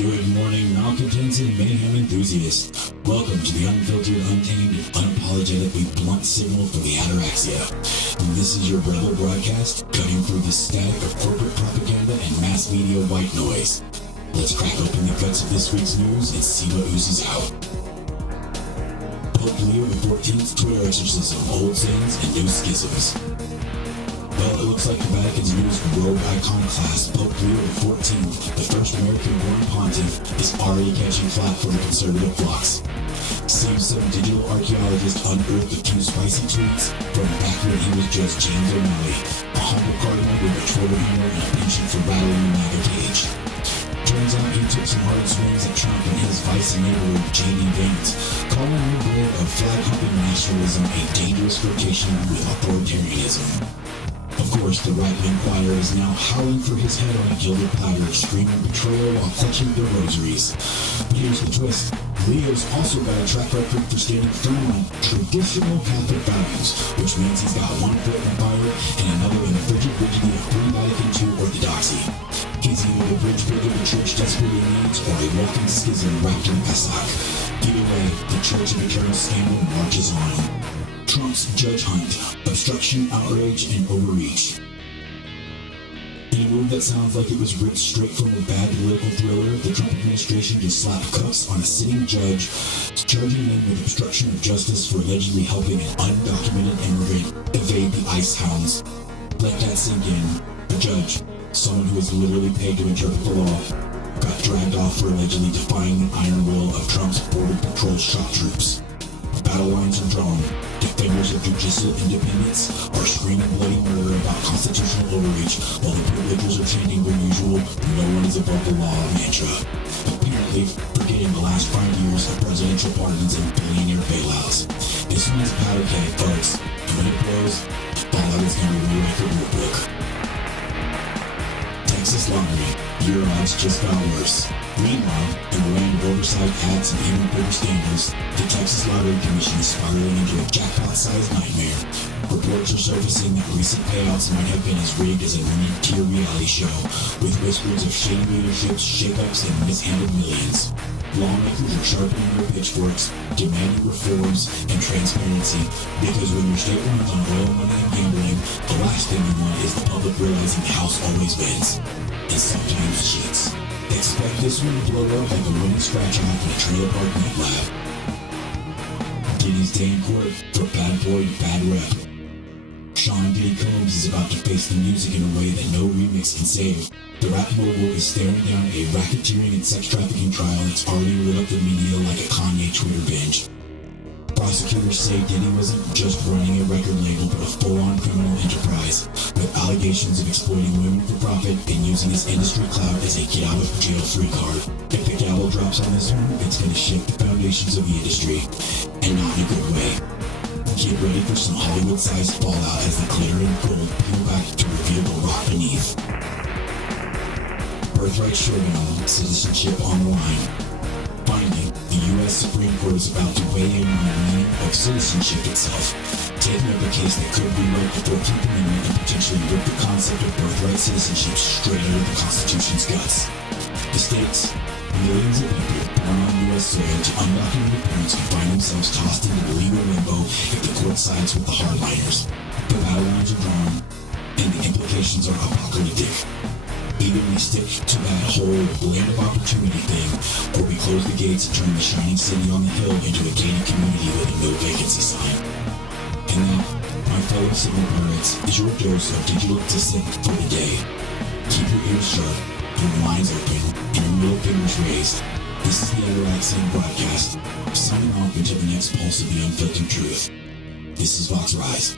Good morning, malcontents and mayhem enthusiasts. Welcome to the unfiltered, untamed, and unapologetically blunt signal from the ataraxia. And this is your rebel broadcast, cutting through the static of corporate propaganda and mass media white noise. Let's crack open the guts of this week's news and see what oozes out. Pope Leo XIV's Twitter exorcism, old sins and new schisms. Well, it looks like the Vatican's newest rogue iconoclast, Pope Leo XIV, the first American-born pontiff, is already catching flack from the conservative flocks. Seems some digital archaeologists unearthed a few spicy tweets from back when he was just James O'Malley, a humble cardinal with a Twitter hammer and a penchant for rattling the MAGA cage. Turns out he took some hard swings at Trump and his vice neighborhood, J.D. Vance, calling a new brand of flag-humping nationalism a dangerous flirtation with authoritarianism. Of course, the right-wing choir is now howling for his head on a gilded platter, screaming betrayal while clutching their rosaries. But here's the twist. Leo's also got a track record for standing firm on traditional Catholic values, which means he's got one foot in the fire and another in the frigid rigidity of pre-Vatican II orthodoxy. He's either the bridge builder the church desperately needs or a walking schism wrapped in Pesach. Either way, the Church of Eternal Scandal marches on. Trump's judge hunt, obstruction, outrage, and overreach. In a move that sounds like it was ripped straight from a bad political thriller, the Trump administration just slapped cuffs on a sitting judge, charging him with obstruction of justice for allegedly helping an undocumented immigrant evade the ICE hounds. Let that sink in. The judge, someone who is literally paid to interpret the law, got dragged off for allegedly defying the iron will of Trump's Border Patrol shock troops. Battle lines are drawn. Defenders of judicial independence are screaming bloody murder about constitutional overreach, while the bootlickers are chanting their usual "no one is above the law" mantra. Apparently, forgetting the last 5 years of presidential pardons and billionaire bailouts. This one's powder keg, folks, and when it blows, fallout is going to rewrite the rulebook. Texas lottery. Your odds just got worse. Meanwhile, in the land of oversight, hats, and even bigger scandals, the Texas Lottery Commission is spiraling into a jackpot-sized nightmare. Reports are surfacing that recent payouts might have been as rigged as a mid-tier reality show, with whispers of shady leaderships, shakeups, and mishandled millions. Lawmakers are sharpening their pitchforks, demanding reforms and transparency, because when your state runs on oil money and gambling, the last thing you want is the public realizing the house always wins, and sometimes cheats. Expect this one to blow up like a winning scratch-off in a trailer park night lab. Diddy's day in court for bad boy, bad rep. Sean Diddy Combs is about to face the music in a way that no remix can save. The rap mogul is staring down a racketeering and sex trafficking trial that's already lit up the media like a Kanye Twitter binge. Prosecutors say Diddy wasn't just running a record label but a full-on criminal enterprise, with allegations of exploiting women for profit and using his industry clout as a get-out-of-jail-free card. If the gavel drops on this one, it's going to shake the foundations of the industry, and not in a good way. Get ready for some Hollywood-sized fallout as the glittering gold peel back to reveal the rock beneath. Birthright showdown, citizenship on the line. Finally, the U.S. Supreme Court is about to weigh in on the meaning of citizenship itself, taking up a case that could rewrite the 14th Amendment and potentially rip the concept of birthright citizenship straight out of the Constitution's guts. The stakes: millions of people born on U.S. soil to undocumented parents can find themselves tossed into the legal limbo if the court sides with the hardliners. The battle lines are drawn, and the implications are apocalyptic. Either we stick to that whole land of opportunity thing, or we close the gates and turn the shining city on the hill into a gated community with a no vacancy sign. And that, my fellow signal pirates, is your dose of digital dissent for the day. Keep your ears sharp, your minds open, and your middle fingers raised. This is the Ataraxian broadcast, signing off until the next pulse of the unfiltered truth. This is Vox Ryze.